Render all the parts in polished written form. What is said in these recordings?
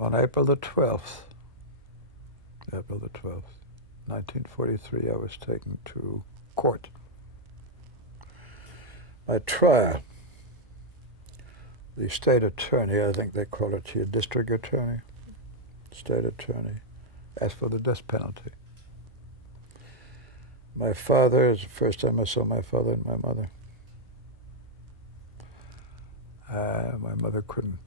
On April the 12th, 1943, I was taken to court. My trial, the state attorney, I think they call it here, district attorney, state attorney, asked for the death penalty. My father, it was the first time I saw my father and my mother. My mother couldn't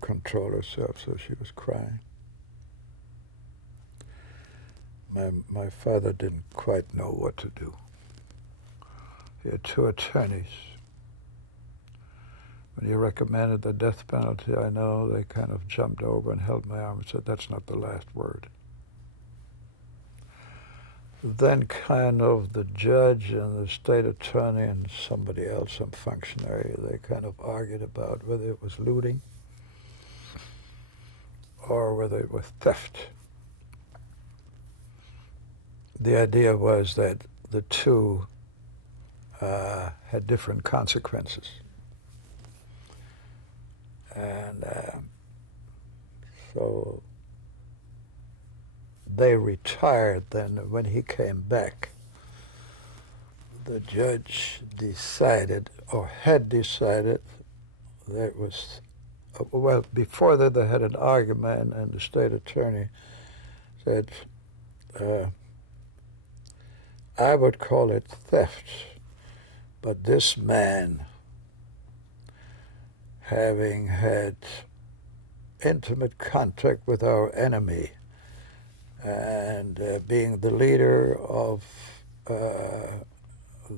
control herself, so she was crying. My father didn't quite know what to do. He had two attorneys. When he recommended the death penalty, I know they kind of jumped over and held my arm and said, "That's not the last word." Then kind of the judge and the state attorney and somebody else, some functionary, they kind of argued about whether it was looting or whether it was theft. The idea was that the two had different consequences. And so they retired then. When he came back, the judge decided, or had decided, that it was, well, before that they had an argument, and the state attorney said, I would call it theft, but this man, having had intimate contact with our enemy and being the leader of the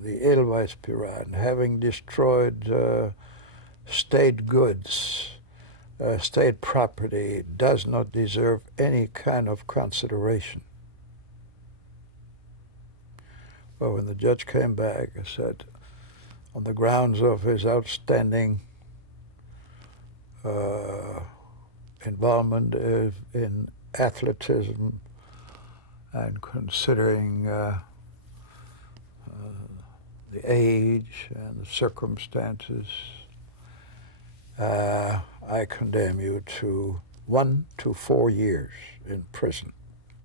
Edelweiss-Piraten, having destroyed state goods, state property, does not deserve any kind of consideration. Well, when the judge came back, I said, on the grounds of his outstanding involvement in athleticism and considering the age and the circumstances, I condemn you to 1 to 4 years in prison.